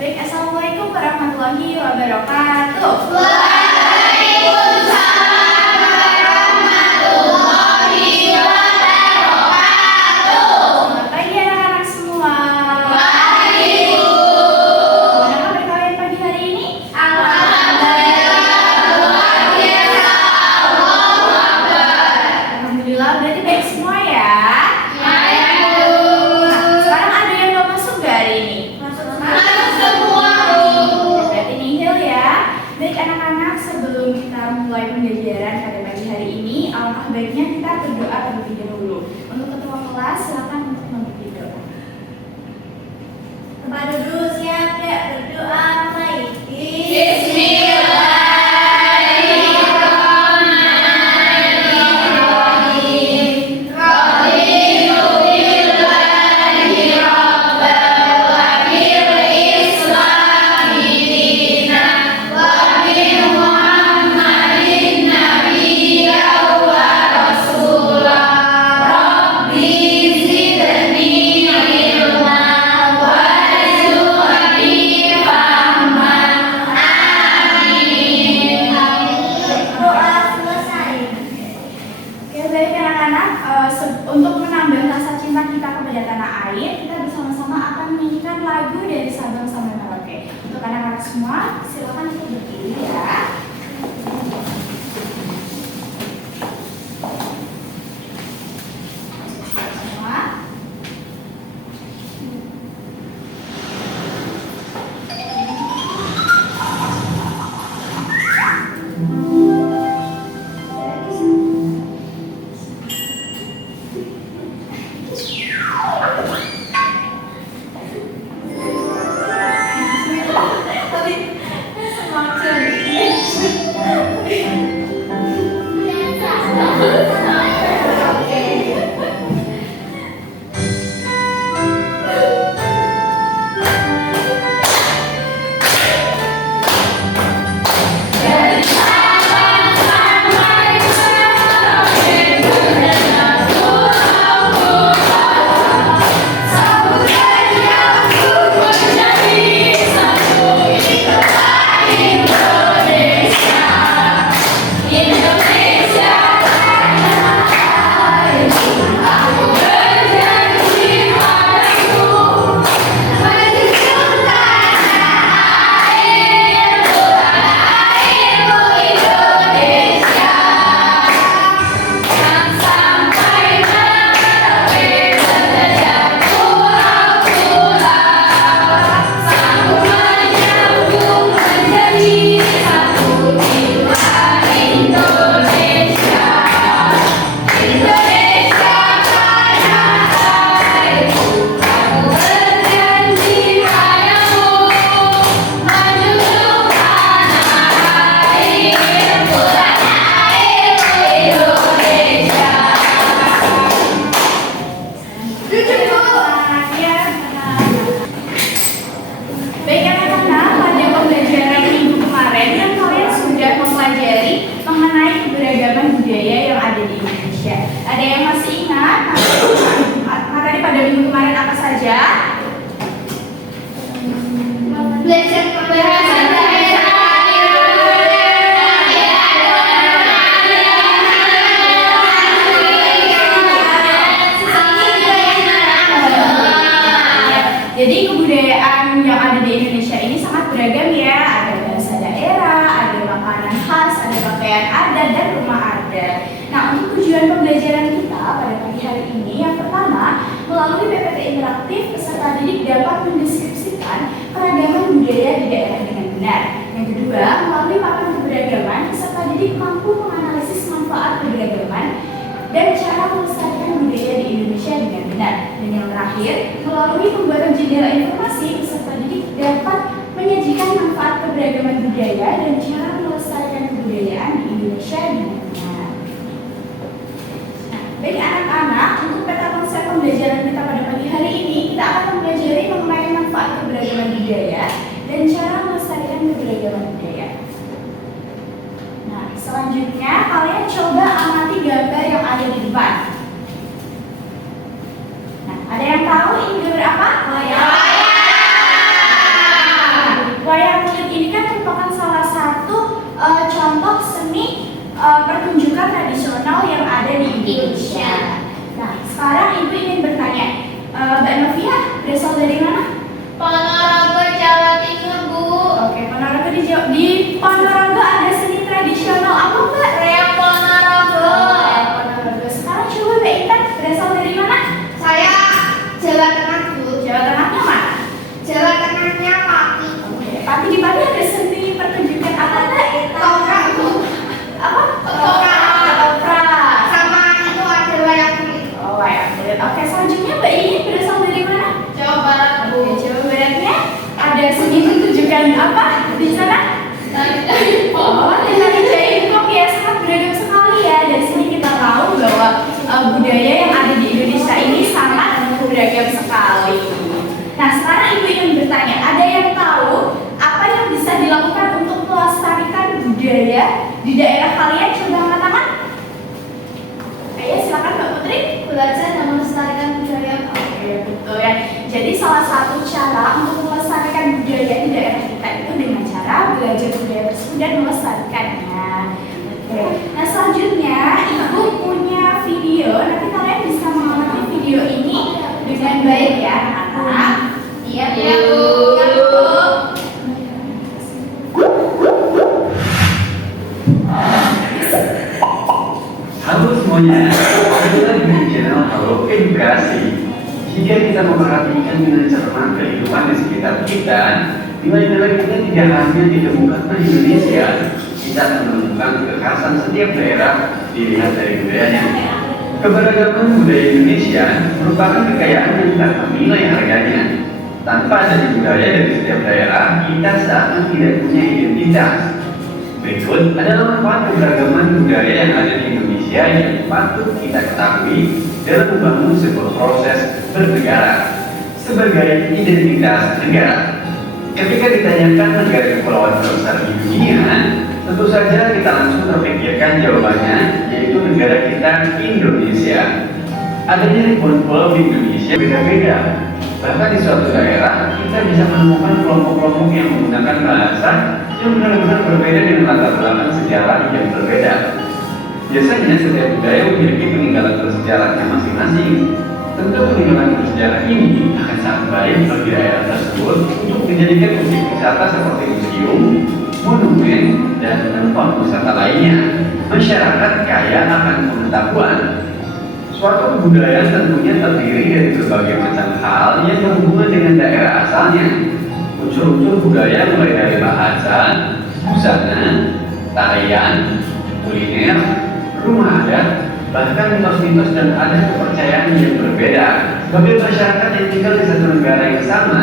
Baik, Assalamualaikum warahmatullahi wabarakatuh. Waalaikumsalam warahmatullahi wabarakatuh. Selamat pagi anak-anak semua. Pagi, Bu. Gimana kabar kalian pagi hari ini? Alhamdulillah luar biasa. Allahu Akbar. Alhamdulillah, berarti baik semua ya. Ya, Bu. Nah, sekarang ada yang belum masuk gak hari ini? Masuk semua, Bu. Berarti nihil ya. Baik anak-anak, sebelum kita mulai pembelajaran pada pagi hari ini, alangkah baiknya kita berdoa terlebih dahulu. Untuk ketua kelas, silakan untuk memimpin doa. Tempat duduk siap, Dek. Berdoa mulai. Bismillahirrahmanirrahim. Raditu billahi rabban wa bil islami dinan wa bi Muhammadin nabiyyan wa rasulah. Rabbi zidni ilma warzuqni fahman. Amin. Doa selesai. Oke, baik anak-anak, untuk menambah rasa cinta kita kepada tanah air, kita bersama-sama akan menyanyikan lagu dari Sabang sampai Merauke. Untuk anak-anak semua, silakan untuk berdiri ya. Semua. Dari Sabang sampai Merauke bergenap pulau-pulau. Samudra yang menjadi satu, itulah Indonesia. Indonesia tanah airku, aku berjanji padamu menjunjung tanah airku, Indonesia. Dan sampai Merauke berjejak pulau-pulau. Sanggup menyambung menjadi satu, itulah Indonesia. Indonesia tanah airku, aku berjanji padamu menjunjung tanah airku, Indonesia. Baik anak-anak, pada pembelajaran minggu kemarin kan kalian sudah mempelajari mengenai keberagaman budaya yang ada di Indonesia. Ada yang masih ingat materi pada minggu kemarin apa saja? Belajar bahasa daerah. Jadi kebudayaan yang ada di Indonesia ini sangat beragam ya. Ada bahasa daerah, ada makanan khas, ada pakaian adat dan rumah adat. Nah, untuk tujuan pembelajaran kita pada pagi hari ini, yang pertama, melalui PPT interaktif, peserta didik dapat mendeskripsikan keragaman budaya di daerah dengan benar. Yang kedua, melalui papan keberagaman, peserta didik mampu menganalisis manfaat keberagaman dan cara melestarikan budaya di Indonesia dengan benar. Dan yang terakhir, melalui pembuatan jendela informasi, peserta didik dapat menyajikan manfaat keberagaman budaya dan cara melestarikan kebudayaan di Indonesia dengan benar. Nah, bagi anak-anak, untuk peta konsep pembelajaran kita pada pagi hari ini, kita akan mempelajari mengenai manfaat keberagaman budaya dan cara melestarikan keberagaman budaya. Nah, selanjutnya kalian coba amati gambar yang ada di depan. Nah, ada yang tahu ini gambar apa? Wayang. pertunjukan tradisional yang ada di Indonesia. Nah, sekarang Ibu ingin bertanya, Mbak Novia berasal dari mana? Ponorogo, Jawa Timur, Bu. Oke, Ponorogo di Ponorogo ada seni tradisional apa, Mbak? Reok Ponorogo. Ponorogo. Sekarang coba Mbak Intan berasal dari mana? Saya Jawa Tengah, Bu. Jawa Tengahnya mana? Jawa Tengahnya Pati. Oke, Pati di Pati ada seni pertunjukan apa, Mbak? Toprak, Bu. Apa? Toprak. Toprak. Sama itu ada wayang kulit. Oh, wayang kulit. Oke, selanjutnya Mbak Iin berasal dari mana? Jawa Barat, Bu. Oke, Jawa Baratnya ada seni pertunjukan apa di sana? Oh, tari jaipong ya, sangat beragam sekali ya. Dari sini kita tahu bahwa budaya yang ada di Indonesia ini sangat beragam sekali. Nah, sekarang Ibu ingin bertanya, ada yang tahu apa yang bisa dilakukan untuk melestarikan budaya di daerah kalian? Coba angkat tangan. Ayo, silakan Mbak Putri. Belajar dan melestarikan budaya. Oke, betul ya. Jadi salah satu cara untuk melestarikan budaya di daerah kita itu dengan cara belajar budaya tersebut dan melestarikannya. Oke. Nah, selanjutnya Ibu punya video. Nanti kalian bisa mengamati video ini dengan baik ya, anak-anak. Iya, Bu. Iya, Bu. Halo semuanya, kita di channel Halo Edukasi. Jika kita memperhatikan dengan cermat kehidupan di sekitar kita, nilai-nilai kita tidak hanya ditemukan di Indonesia. Kita akan menemukan kekhasan setiap daerah dilihat dari budayanya. Keberagaman budaya Indonesia merupakan kekayaan yang tak ternilai harganya. Tanpa adanya budaya dari setiap daerah, kita seakan tidak punya identitas. Berikut adalah manfaat keberagaman budaya yang ada di Indonesia yang patut kita ketahui dalam membangun sebuah proses bernegara sebagai identitas negara. Ketika ditanyakan negara kepulauan terbesar di dunia, tentu saja kita langsung terpikirkan jawabannya, yaitu negara kita Indonesia. Adanya ribuan pulau di Indonesia beda-beda. Bahkan di suatu daerah kita bisa menemukan kelompok-kelompok yang menggunakan bahasa yang benar-benar berbeda dengan latar belakang sejarah yang berbeda. Biasanya setiap budaya memiliki peninggalan bersejarahnya masing-masing. Tentu peninggalan bersejarah ini akan sangat baik bagi daerah tersebut untuk dijadikan objek wisata seperti museum, monumen, dan tempat wisata lainnya. Masyarakat kaya akan pengetahuan. Suatu budaya tentunya terdiri dari berbagai macam hal yang berhubungan dengan daerah asalnya. Unsur-unsur budaya mulai dari bahasa, busana, tarian, kuliner, rumah adat, bahkan mitos-mitos dan adat kepercayaan yang berbeda. Sebagai masyarakat yang tinggal di satu negara yang sama,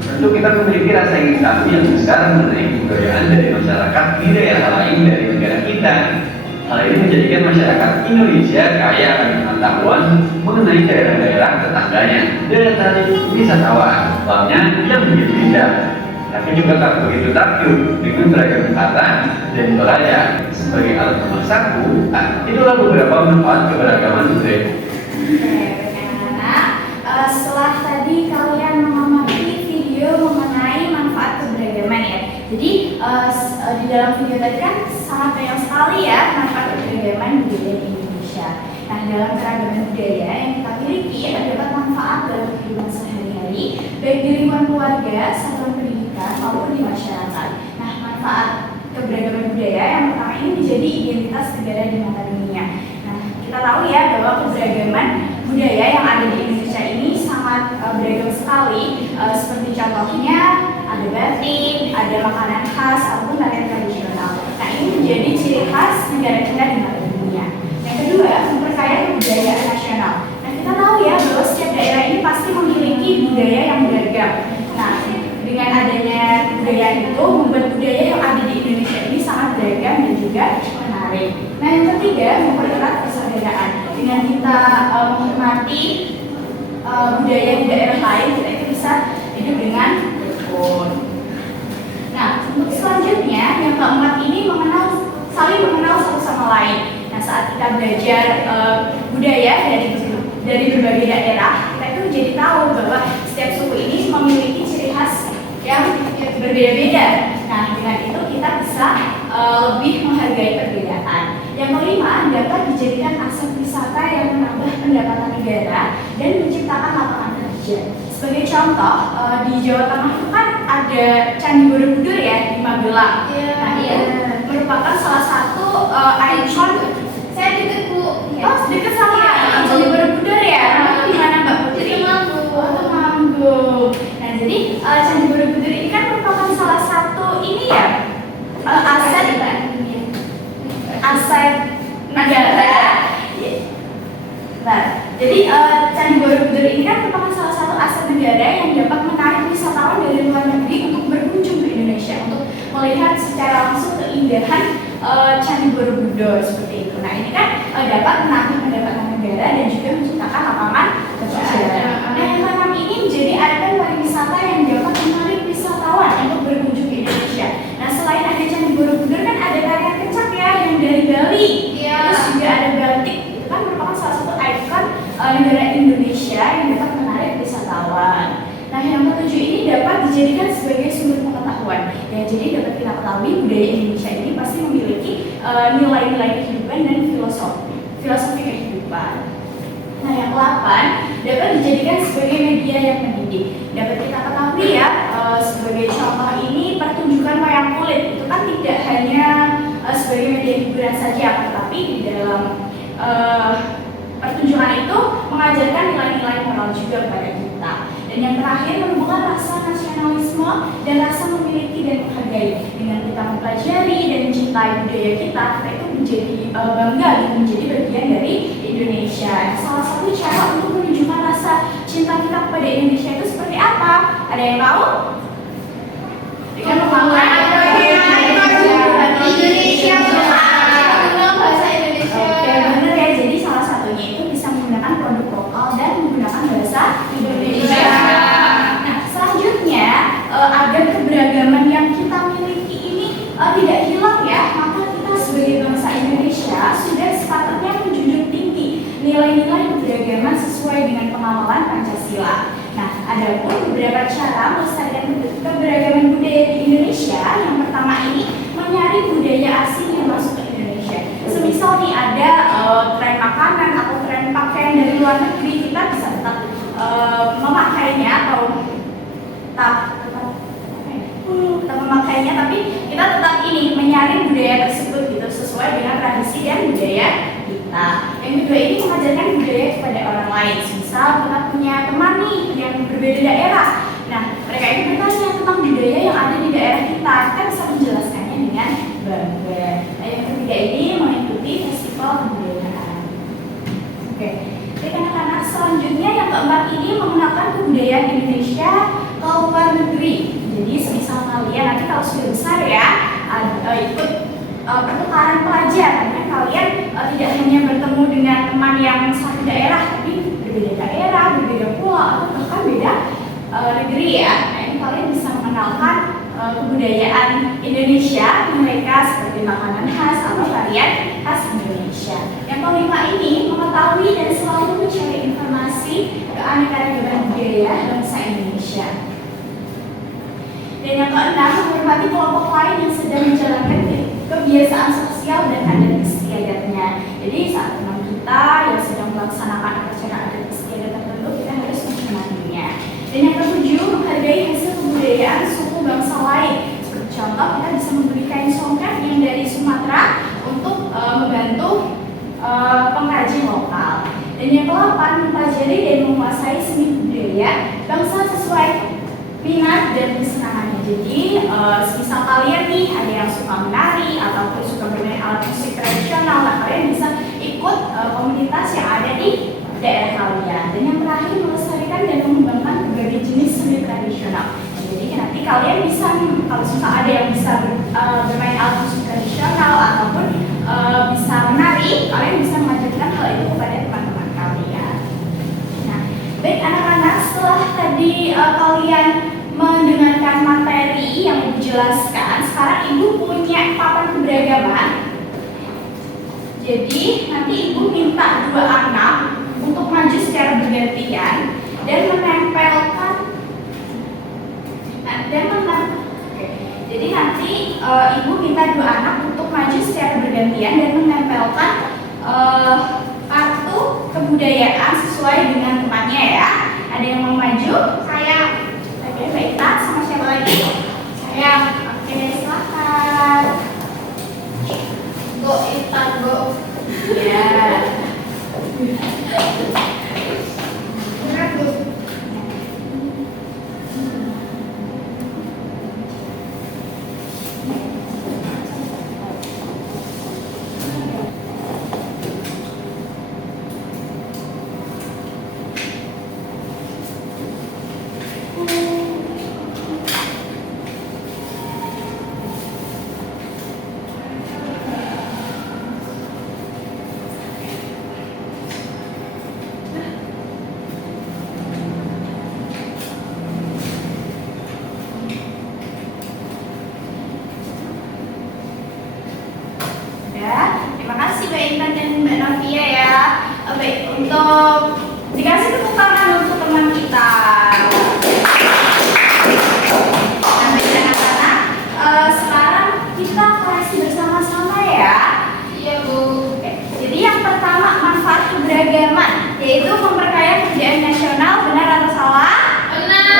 tentu kita memiliki rasa ingin tahu yang besar mengenai kebudayaan dari masyarakat di daerah lain dari negara kita. Hal ini menjadikan masyarakat Indonesia kaya akan pengetahuan mengenai daerah-daerah tetangganya, daya tarik wisatawan, lainnya yang begitu indah. Tapi juga tak begitu takjub dengan beragam kata dan budaya sebagai alat pemersatu. Itulah beberapa manfaat keberagaman budaya. Oke, anak-anak. Setelah tadi kalian mengamati video mengenai manfaat keberagaman ya. Jadi di dalam video tadi kan sangat banyak sekali ya manfaat keberagaman budaya di Indonesia. Nah, dalam keragaman budaya yang kita miliki terdapat manfaat dalam kehidupan sehari-hari, baik di lingkungan keluarga, satuan pendidikan maupun di masyarakat. Nah, manfaat keberagaman budaya yang pertama ini menjadi identitas negara di mata dunia. Nah, kita tahu ya bahwa keberagaman budaya yang ada di Indonesia ini sangat beragam sekali. Seperti contohnya ada batik, ada makanan khas ataupun tarian tradisional. Nah, ini menjadi ciri khas negara kita di mata dunia. Yang kedua, memperkaya kebudayaan nasional. Nah, kita tahu ya bahwa setiap daerah ini pasti memiliki budaya yang beragam. Nah, dengan adanya budaya itu membuat budaya yang ada di Indonesia ini sangat beragam dan juga menarik. Nah, yang ketiga, mempererat persaudaraan. Dengan kita menghormati budaya di daerah lain, kita itu bisa hidup dengan rukun. Nah, untuk selanjutnya yang keempat ini saling mengenal satu sama lain. Nah, saat kita belajar budaya dari berbagai daerah, kita itu menjadi tahu bahwa setiap suku ini memiliki ciri khas yang berbeda-beda. Nah, dengan itu kita bisa lebih menghargai perbedaan. yang kelima, dapat dijadikan aset wisata yang menambah pendapatan negara dan menciptakan lapangan kerja. Sebagai contoh, di Jawa Tengah itu kan ada Candi Borobudur ya di Magelang. Nah, itu merupakan salah satu ikon. Saya deket Bu. Oh, sedikit sama Candi Borobudur ya. Di mana Mbak Putri? Temanggung. Oh, Temanggung. Nah, jadi Candi Borobudur ini kan merupakan salah satu ini ya aset negara. Nah, jadi Candi Borobudur ini kan merupakan salah satu aset negara yang dapat menarik wisatawan dari luar negeri untuk berkunjung ke Indonesia untuk melihat secara langsung keindahan Candi Borobudur seperti itu. Nah, ini kan dapat menambah pendapatan negara dan juga menciptakan lapangan kerja. Nah, yang keenam ini menjadi ikon pariwisata yang dapat menarik wisatawan untuk berkunjung ke Indonesia. Nah, selain ada Candi Borobudur kan ada tarian kecak ya yang dari Bali. Terus juga ada batik. Itu kan merupakan salah satu ikon negara Indonesia yang dapat menarik wisatawan. Nah, yang ketujuh ini dapat dijadikan sebagai sumber pengetahuan. Ya, jadi dapat kita ketahui budaya Indonesia ini pasti memiliki nilai-nilai kehidupan dan filosofi kehidupan. Nah, yang ke-8 dapat dijadikan sebagai media yang mendidik. Dapat kita ketahui ya, sebagai contoh ini pertunjukan wayang kulit itu kan tidak hanya sebagai media hiburan saja, tetapi di dalam pertunjukan itu mengajarkan nilai-nilai moral juga kepada kita. Dan yang terakhir menumbuhkan rasa nasionalisme dan rasa memiliki dan menghargai. Dengan kita mempelajari dan mencintai budaya kita itu menjadi bangga dan menjadi bagian dari Indonesia. Salah satu cara untuk menunjukkan rasa cinta kita kepada Indonesia itu seperti apa? Ada yang tahu? Dengan membangun Indonesia bahasa Indonesia. Oke, benar ya. Jadi salah satunya itu bisa menggunakan produk lokal dan menggunakan bahasa Indonesia. Nah, selanjutnya agar keberagaman yang kita miliki ini tidak hilang ya, maka kita sebagai bangsa Indonesia sudah sepatutnya menjunjung tinggi nilai-nilai keberagaman sesuai dengan pengamalan Pancasila. Nah, ada pun beberapa cara melestarikan keberagaman budaya di Indonesia. Yang pertama ini menyaring budaya asing yang masuk ke Indonesia. Semisal nih ada tren makanan atau tren pakaian dari luar negeri, kita bisa tetap memakainya atau tetap memakainya, tapi kita tetap ini menyaring budaya tersebut gitu sesuai dengan tradisi dan budaya kita. Yang kedua ini mengajarkan budaya kepada orang lain. Misal kita punya teman nih yang berbeda daerah. Nah, mereka itu bertanya tentang budaya yang ada di daerah kita. Kita bisa menjelaskannya dengan bangga. Nah, yang ketiga ini mengikuti festival kebudayaan. Oke. Jadi anak-anak selanjutnya yang keempat ini mengenalkan kebudayaan Indonesia ke luar negeri. Jadi semisal kalian nanti kalau sudah besar ya ikut pertukaran pelajar, kan kalian tidak hanya bertemu dengan teman yang satu daerah, tapi berbeda daerah, berbeda pulau atau bahkan beda negeri ya. Nah, ini kalian bisa mengenalkan kebudayaan Indonesia mereka seperti makanan khas atau tarian khas Indonesia. Yang kelima ini mengetahui dan selalu mencari informasi keanekaragaman budaya bangsa Indonesia. Dan yang keenam, menghormati kelompok lain yang sedang menjalankan kebiasaan sosial dan adat istiadatnya. Jadi saat teman kita yang sedang melaksanakan acara adat istiadat tertentu, kita harus menghormatinya. Dan yang ketujuh, menghargai hasil kebudayaan suku bangsa lain. Seperti contoh, kita bisa membeli kain songket yang dari Sumatera untuk membantu pengrajin lokal. Dan yang ke-8, mempelajari dan menguasai seni budaya bangsa sesuai minat dan kesenangannya. Jadi, misal kalian nih ada yang suka menari ataupun suka bermain alat musik tradisional, nah kalian bisa ikut komunitas yang ada di daerah kalian. Dan yang terakhir, melestarikan dan mengembangkan berbagai jenis seni tradisional. Jadi nanti kalian bisa, kalau suka ada yang bisa bermain alat musik tradisional ataupun bisa menari, kalian bisa mengajarkan hal itu kepada teman-teman kalian. Nah, baik anak-anak, setelah tadi kalian mendengarkan materi yang Ibu jelaskan, sekarang Ibu punya papan keberagaman. Jadi nanti Ibu minta 2 anak untuk maju secara bergantian dan menempelkan Jadi nanti Ibu minta 2 anak untuk maju secara bergantian dan menempelkan kartu kebudayaan sesuai dengan tempatnya ya. Ada yang mau maju? Saya. Oke, baiklah. Sama siapa lagi? Saya. Oke, silakan. Go Intan go. Ya. Berat Bu. Ya, terima kasih Mbak Intan dan Mbak Novia ya. Baik, untuk dikasih tepuk tangan untuk teman kita. Nah, baik anak-anak, sekarang kita koreksi bersama-sama ya. Iya Bu. Oke, jadi yang pertama manfaat keberagaman, yaitu memperkaya kebudayaan nasional, benar atau salah? Benar.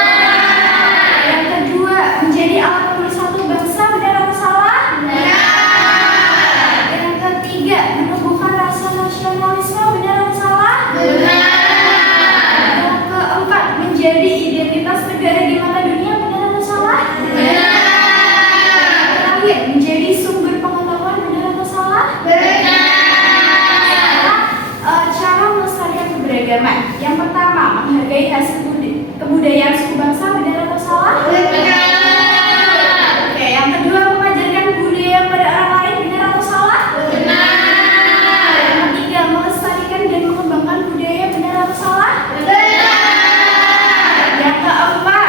Yang kedua, menjadi alat pemersatu bangsa, benar atau salah? Yang ketiga, menumbuhkan rasa nasionalisme, benar atau salah? Benar. Yang keempat, menjadi identitas negara di mata dunia, benar atau salah? Benar. Terakhir, menjadi sumber pengetahuan, benar atau salah? Cara melestarikan keberagaman. Yang pertama, menghargai hasil kebudayaan suku bangsa, benar atau salah? Benar. Oke, yang kedua, mengajarkan budaya kepada orang lain, benar atau salah? Benar. Yang ketiga, melestarikan dan mengembangkan budaya, benar atau salah? Benar. Yang keempat,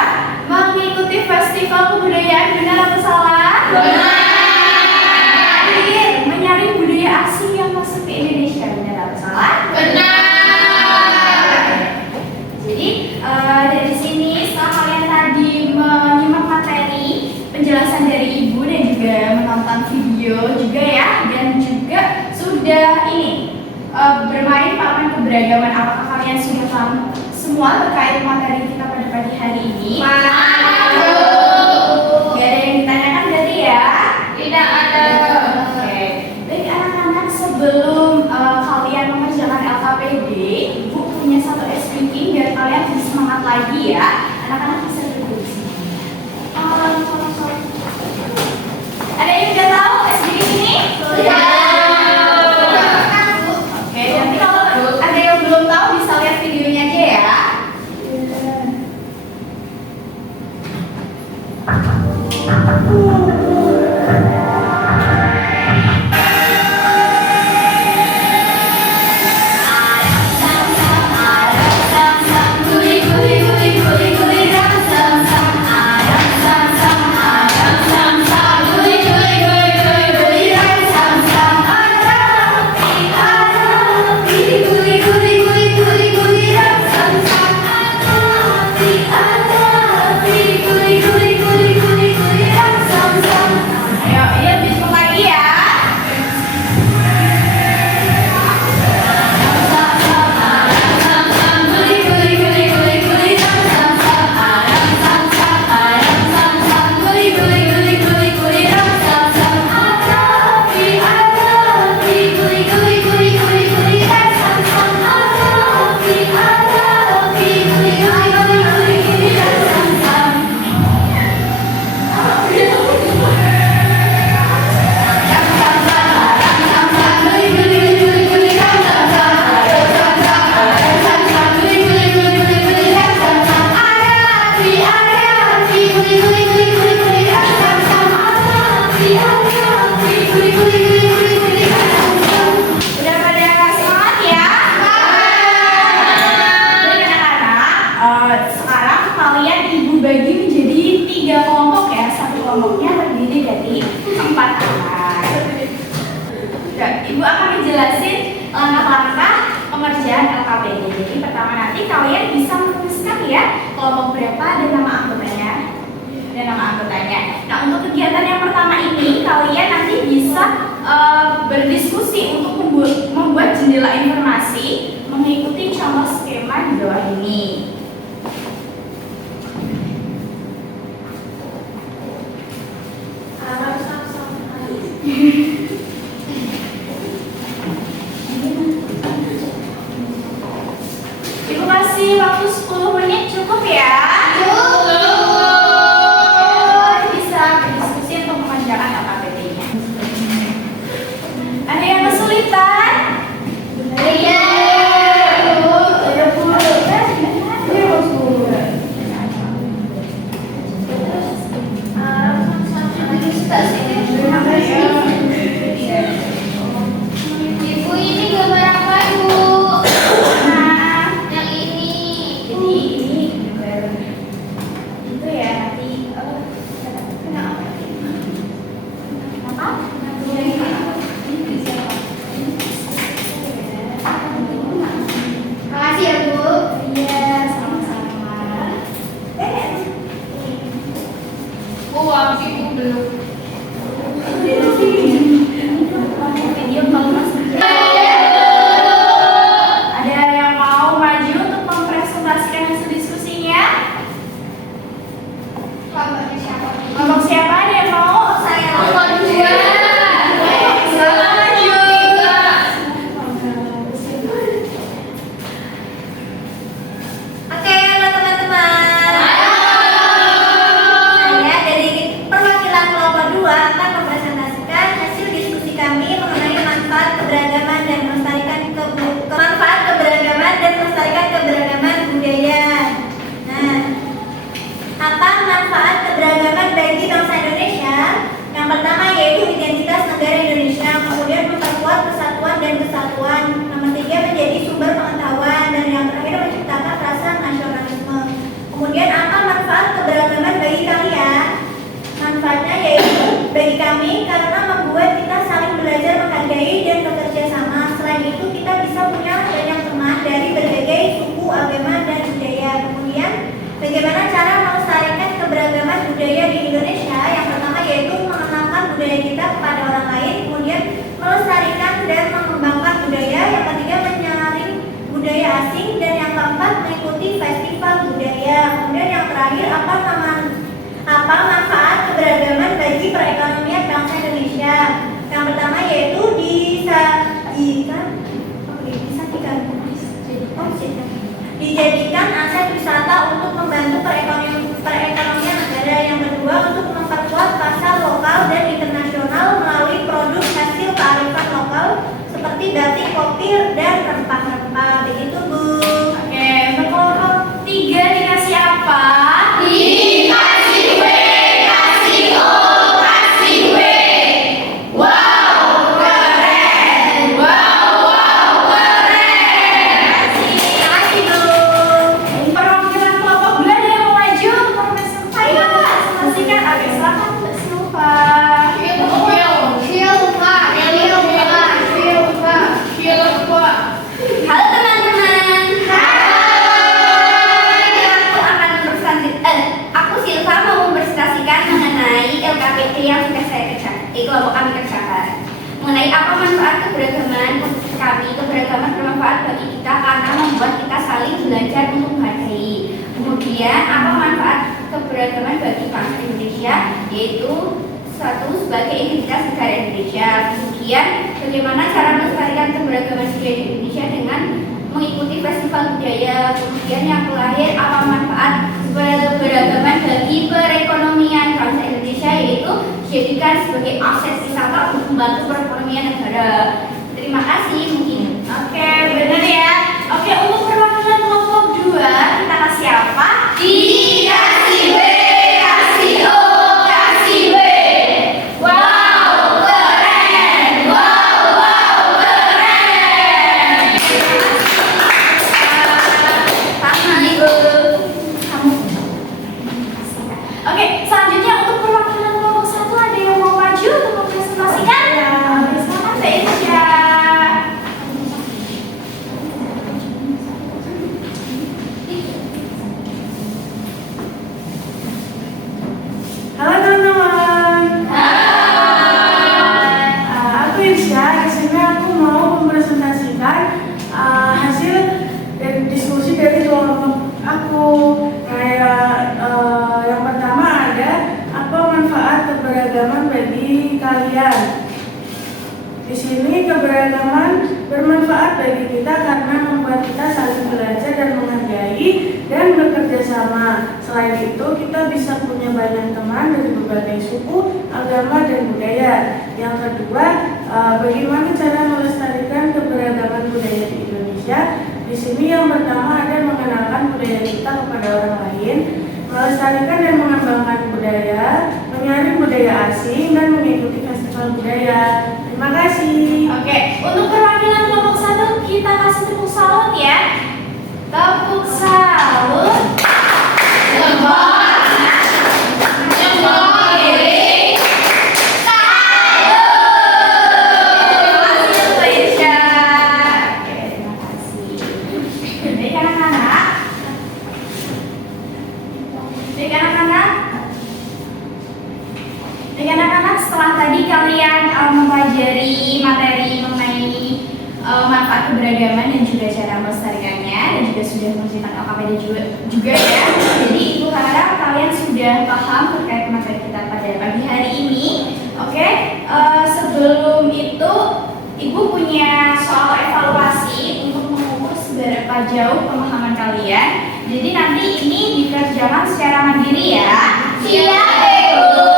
mengikuti festival kebudayaan, benar atau salah? Terakhir, menyaring budaya asing yang masuk ke Indonesia, benar atau salah? Benar. Jadi dari sini setelah kalian tadi menyimak materi penjelasan dari ibu dan juga menonton video juga ya, dan juga sudah bermain papan keberagaman, apakah kalian sudah paham semua terkait materi kita pada pagi hari ini? Gak ada yang ditanyakan berarti ya? Tidak ada. Oke, baik anak-anak, sebelum kalian mengerjakan LKPD, ibu punya satu es bikin biar kalian bisa semangat lagi ya. Anak-anak bisa duduk di sini. Ada yang udah tahu es bikin ini? Iya. Oke, nanti kalau ada yang belum tahu bisa lihat videonya aja ya. Sam sam jendela informasi mengikuti contoh skema di bawah ini. Ibu kasih waktu 10 menit cukup ya? Bisa berdiskusi untuk mengerjakan KKPT-nya. Ada yang kesulitan? Iya. Ibu ini gambar apa, Bu? Nah, Yang ini. ini baru itu ya nanti kenapa? Makasih ya, Bu. Iya, sama-sama. Bu, waktu Ibu belum. Video kalau masuk. Ada yang mau maju untuk mempresentasikan hasil diskusinya? Kelompok siapa? Ada yang mau? Saya. Kelompok 2. Silakan maju. Oke, halo teman-teman. Saya dari perwakilan kelompok 2 akan mempresentasikan hasil diskusi kami mengenai manfaat keberagaman dan melestarikan keberagaman budaya. Nah, apa manfaat keberagaman bagi bangsa Indonesia? Yang pertama yaitu identitas negara Indonesia, kemudian memperkuat persatuan dan kesatuan. Nomor 3 menjadi sumber pengetahuan, dan yang terakhir menciptakan rasa nasionalisme. Kemudian apa manfaat keberagaman bagi kalian? Manfaatnya yaitu bagi kami karena membuat kita saling belajar menghargai dan bekerja sama. Selain itu kita bisa punya banyak teman dari berbagai suku, agama, dan budaya. Kemudian bagaimana cara melestarikan keberagaman budaya di Indonesia? Yang pertama yaitu mengenalkan budaya kita kepada orang lain, kemudian melestarikan dan mengembangkan budaya. Yang ketiga menyaring budaya asing, dan yang keempat mengikuti festival budaya. Kemudian yang terakhir apa manfaat keberagaman bagi perekonomian bangsa Indonesia? Yang pertama yaitu dijadikan aset wisata untuk membantu perekonomian negara. Yang kedua untuk memperkuat pasar lokal dan internasional melalui produk hasil kearifan lokal seperti batik, kopi, dan rempah-rempah. Begitu, Bu. Oke, untuk kelompok 3 dikasih apa? Dikasih W, kasih O, kasih W. Wow, keren. Wow, keren. Makasih, Bu. Perwakilan kelompok 2 ada yang mau maju untuk mempresentasikan? Oke, silakan Mbak Silva. Halo teman-teman. Aku Silva mau mempresentasikan mengenai LKPT yang sudah saya kerjakan. Kelompok kami kerjakan. Mengenai apa manfaat keberagaman untuk kami. Keberagaman bermanfaat bagi kita karena membuat kita saling belajar untuk menghargai. Kemudian apa manfaat keberagaman bagi bangsa Indonesia? Yaitu satu, sebagai identitas negara Indonesia. Kemudian bagaimana cara melestarikan keberagaman budaya di Indonesia dengan mengikuti festival budaya. Kemudian yang terakhir apa manfaat keberagaman bagi perekonomian bangsa Indonesia, yaitu dijadikan sebagai aset wisata untuk membantu perekonomian negara. Terima kasih mungkin. Oke, benar ya. Oke, untuk perwakilan kelompok 2 kita kasih apa? Dikasih W, kasih O, kasih W. Wow, keren. Wow, keren. Sama Ibu. Oke, selanjutnya untuk perwakilan kelompok 1 ada yang mau maju untuk mempresentasikan? Oke, silakan Mbak Isya. keberagaman bagi kalian. Di sini keberagaman bermanfaat bagi kita karena membuat kita saling belajar dan menghargai dan bekerja sama. Selain itu, kita bisa punya banyak teman dari berbagai suku, agama, dan budaya. Yang kedua, bagaimana cara melestarikan keberagaman budaya di Indonesia? Di sini yang pertama ada mengenalkan budaya kita kepada orang lain, melestarikan dan mengembangkan budaya, menyaring budaya asing, dan mengikuti festival budaya. Terima kasih. Oke, untuk perwakilan kelompok 1 kita kasih tepuk salut ya. Tepuk salut. Baik anak-anak, setelah tadi kalian mempelajari materi mengenai manfaat keberagaman dan juga cara melestarikannya, dan juga sudah menceritakan LKPD juga ya. Jadi ibu harap kalian sudah paham terkait materi kita pada pagi hari ini. Oke, sebelum itu ibu punya soal evaluasi untuk mengukur seberapa jauh pemahaman kalian. Jadi nanti ini dikerjakan secara mandiri ya. Siap, Ibu.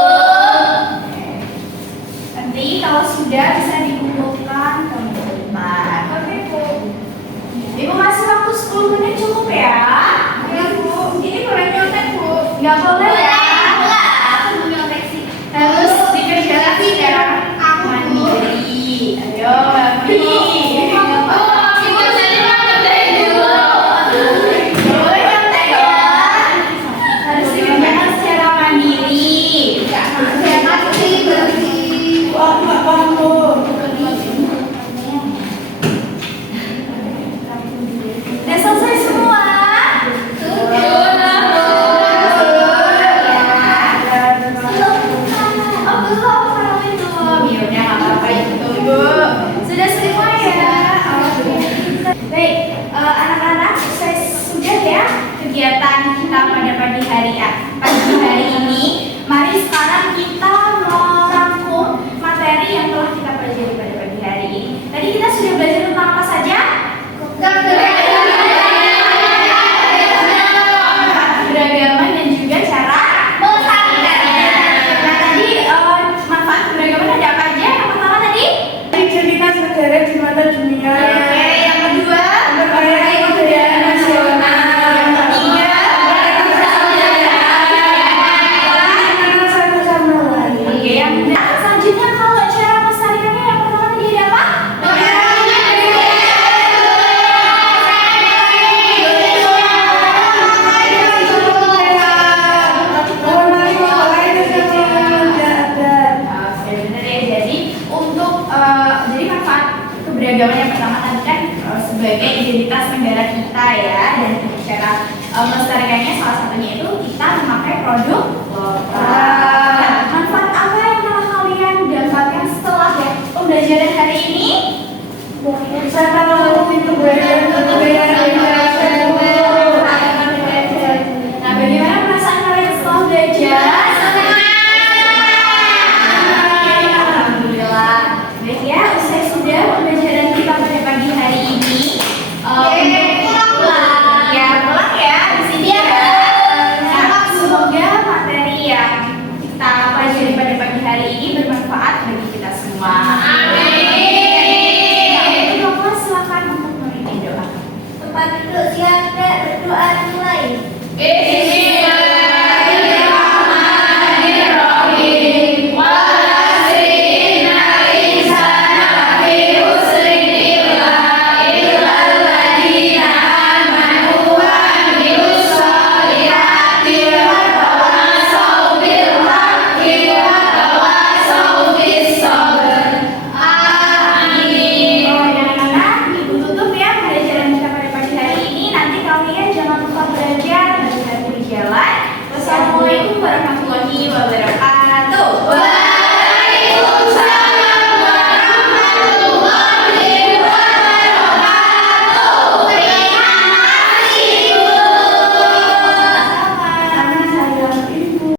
Nanti kalau sudah bisa dikumpulkan ke depan. Oke, Bu. Ibu masih waktu 10 menit cukup ya? Ya, Bu. Ini boleh nyontek, Bu. Nggak boleh ya? Enggak, aku mau nyontek sih. Harus dikerjakan secara mandiri. Ayo, Mbak Pri. Ibu jadi nyontek dulu. Boleh nyontek ya? Harus dikerjakan secara mandiri. Wah, nggak paham loh. Udah selesai semua? Oh belum, belum. Ya udah nggak apa-apa itu Bu. Sudah semua ya. Oke. Baik, anak-anak sudah ya kegiatan kita pada pagi hari ini. Mari sekarang kita merangkum materi yang telah kita pelajari pada pagi hari ini. Tadi kita sudah belajar tentang apa saja? Keberagaman dan juga cara melestarikannya. Nah tadi manfaat keberagaman ada apa aja? Yang pertama tadi? Identitas negara di mata dunia. Oke, yang kedua Memperkaya kebudayaan nasional. yang ketiga Mengenal satu sama lain. oke, yang selanjutnya kalau cara melestarikannya yang pertama tadi ada apa? Oke, benar ya. Jadi untuk jadi manfaat keberagaman yang pertama tadi kan sebagai identitas negara kita ya, dan cara melestarikannya salah satunya itu kita memakai produk lokal. Nah, manfaat apa yang telah kalian dapatkan setelah ya pembelajaran hari ini? Saya tahu itu kebudayaan Indonesia. Nah, bagaimana perasaan kalian setelah belajar? Alhamdulillah. Baik ya, usai sudah pembelajaran kita pada pagi hari ini. Pulang. Ya, pulang ya di sini ya. Nah, semoga materi yang kita pelajari pada pagi hari ini bermanfaat bagi kita semua. Amin. Bapak silakan untuk memimpin doa. Tempat duduk siap, berdoa mulai. Ini